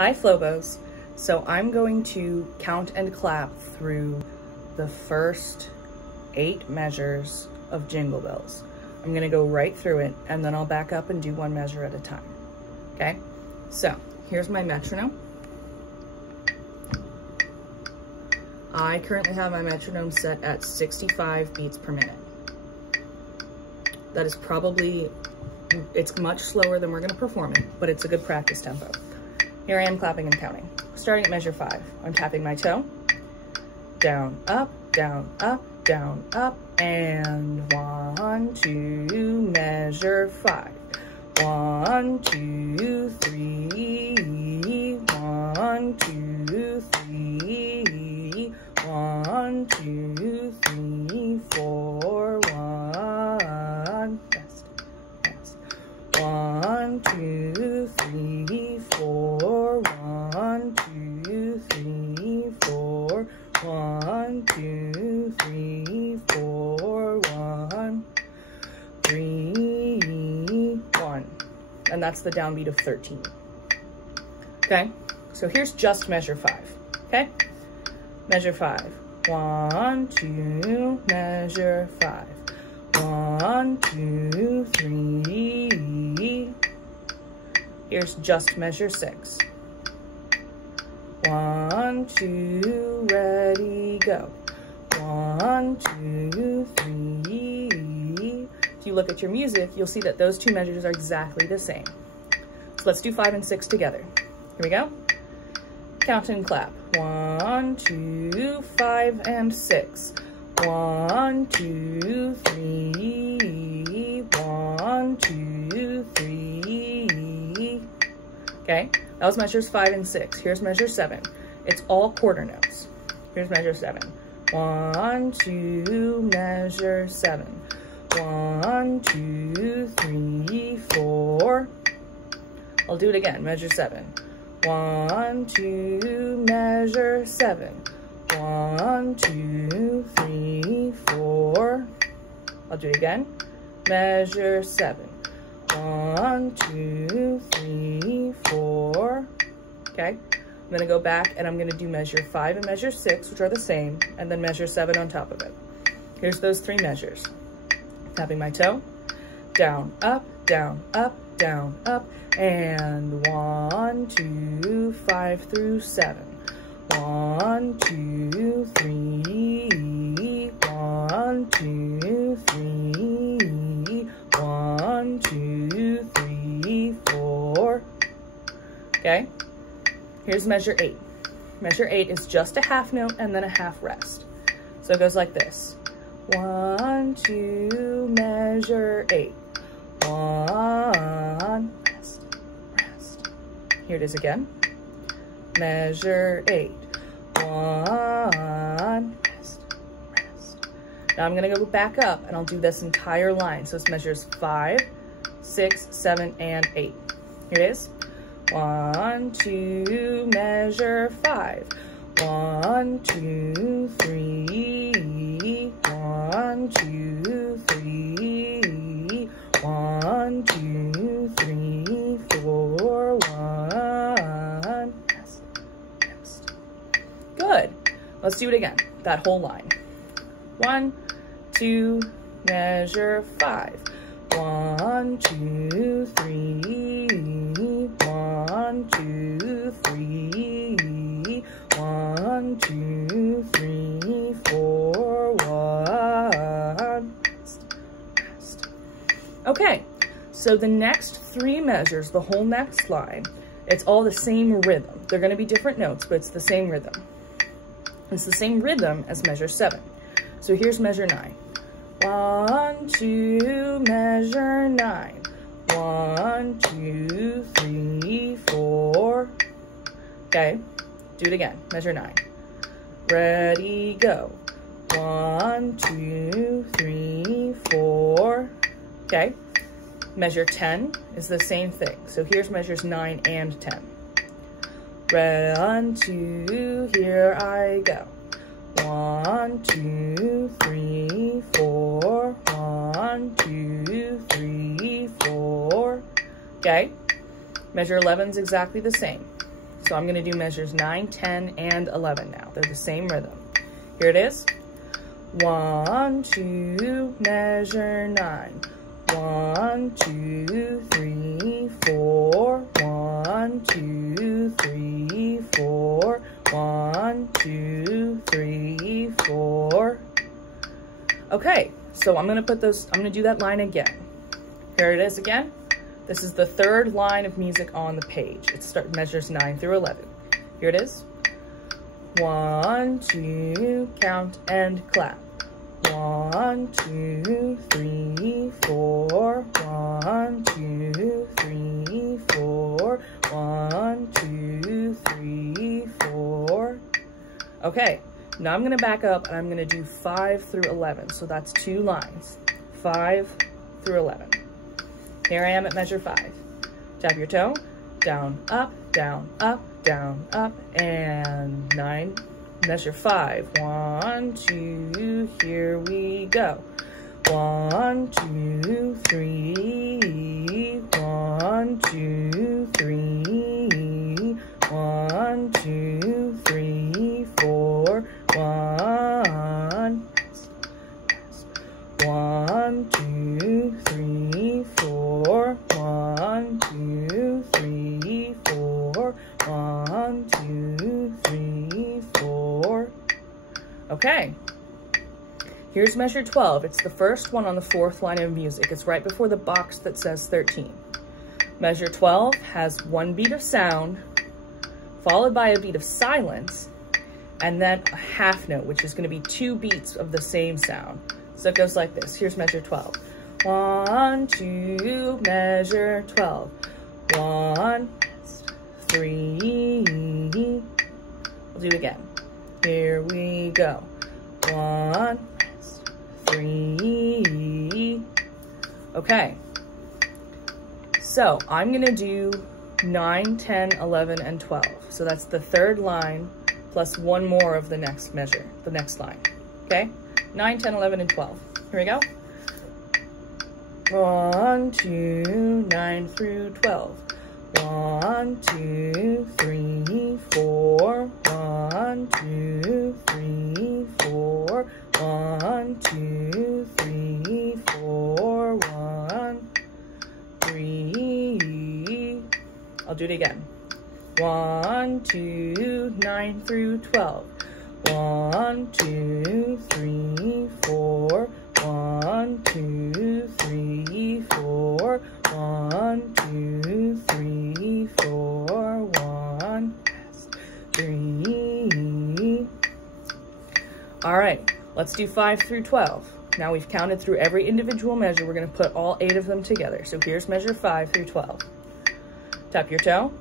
Hi Flowbows. So I'm going to count and clap through the first 8 measures of Jingle Bells. I'm gonna go right through it and then I'll back up and do one measure at a time. Okay, so here's my metronome. I currently have my metronome set at 65 beats per minute. That is probably, it's much slower than we're gonna perform it, but it's a good practice tempo. Here I am clapping and counting. Starting at measure 5, I'm tapping my toe. Down, up, down, up, down, up, and 1, 2, measure 5. 1, 2, 3, 1, 2, 3, 1, 2, 3, 4, 1, rest, rest. 1, 2, 3, 4, 1, 2, 3, 4, 1, 2, 3, 4, 1, 3, 1. And that's the downbeat of 13. Okay, so here's just measure 5. Okay, measure 5. 1, 2, measure 5. 1, 2, 3. Here's just measure 6. 1, 2, ready, go. 1, 2, 3. If you look at your music, you'll see that those 2 measures are exactly the same. So let's do 5 and 6 together. Here we go. Count and clap. 1, 2, 5 and 6. 1, 2, 3. 1, 2, 3. Okay, that was measures 5 and 6. Here's measure 7. It's all quarter notes. Here's measure 7. 1, 2, measure 7. 1, 2, 3, 4. I'll do it again, measure 7. 1, 2, measure 7. 1, 2, 3, 4. I'll do it again, measure 7. 1, 2, 3, 4. Okay, I'm gonna go back and I'm gonna do measure 5 and measure 6, which are the same, and then measure 7 on top of it. Here's those 3 measures. Tapping my toe, down, up, down, up, down, up, and 1, 2, 5 through 7. 1, 2, 3, 1, 2, 3, 1, 2, 3, 4. Okay, here's measure 8. Measure 8 is just a half note and then a half rest. So it goes like this. 1, 2, measure 8. 1, rest, rest. Here it is again. Measure 8. 1, rest, rest. Now I'm gonna go back up and I'll do this entire line. So it's measures 5, 6, 7, and 8. Here it is. 1, 2, measure 5. 1, 2, 3. 1, 2, 3. 1, 2, 3, 4. 1. Rest, rest. Good. Let's do it again. That whole line. 1, 2, measure 5. 1, 2, 3. 1, 2, 3. 1, 2, 3, 4. 1. Rest, rest. Okay, so the next 3 measures, the whole next line, it's all the same rhythm. They're going to be different notes, but it's the same rhythm. It's the same rhythm as measure 7. So here's measure 9. 1, 2, measure 9. 1, 2, 3, 4. Okay, do it again, measure 9. Ready, go. 1, 2, 3, 4. Okay, measure 10 is the same thing. So here's measures 9 and 10. 1, 2, here I go. 1, 2, 3, 4. 1, 2, 3, 4. Okay, measure 11 is exactly the same. So I'm gonna do measures 9, 10, and 11 now. They're the same rhythm. Here it is. 1, 2, measure 9. 1, 2, 3, 4. 1, 2, 3, 4. 1, 2, 3, 4. Okay, so I'm gonna do that line again. Here it is again. This is the third line of music on the page. It measures 9 through 11. Here it is. 1, 2, count and clap. 1, 2, 3, 4. 1, 2, 3, 4. 1, 2, 3, 4. Okay, now I'm gonna back up and I'm gonna do 5 through 11. So that's 2 lines, 5 through 11. Here I am at measure 5. Tap your toe, down, up, down, up, down, up, and 9. Measure 5. 1, 2, here we go. 1, 2, 3. 1, 2, 3. 1, 2, 3, 4. 1. 1, 2, 3, 4. 1, 2, 3, 4. 1, 2, 3, 4. Okay. Here's measure 12. It's the first one on the 4th line of music. It's right before the box that says 13. Measure 12 has 1 beat of sound, followed by a beat of silence, and then a half note, which is going to be 2 beats of the same sound. So it goes like this. Here's measure 12. 1, 2, measure 12. 1, 3. We'll do it again. Here we go. 1, 3. Okay. So I'm going to do 9, 10, 11, and 12. So that's the 3rd line plus 1 more of the next measure, the next line. Okay? 9, 10, 11, and 12. Here we go. 1, 2, 9 through 12. 1, 2, 3, 4. 1, 2, 3, 4. 1, 2, 3, 4. 1, 3. I'll do it again. 1, 2, 9 through 12. 1, 2, 3, 4. 1, 2, 3, 4. 1, 2, 3, 4. 1, 3. All right, let's do 5 through 12. Now we've counted through every individual measure. We're going to put all 8 of them together. So here's measure 5 through 12. Tap your toe,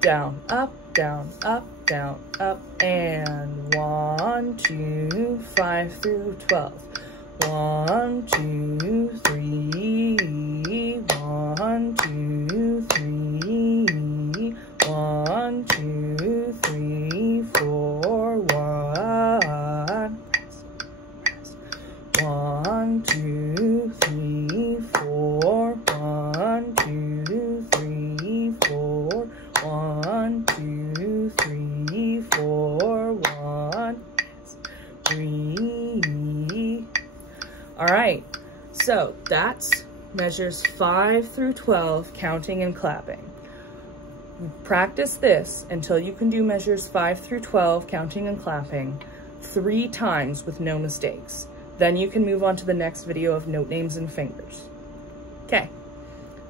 down, up, down, up, down, up, and 1, 2, 5 through 12. 1, 2, 3. 1, 2, 3. 1, 2, 3, 4. 1. 1, 2, 3, 4. 1, 2, 3, 4. 1, 2, 3, 4. 1, 3. All right, so that's measures 5 through 12, counting and clapping. Practice this until you can do measures 5 through 12, counting and clapping, 3 times with no mistakes. Then you can move on to the next video of note names and fingers. Okay,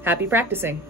happy practicing.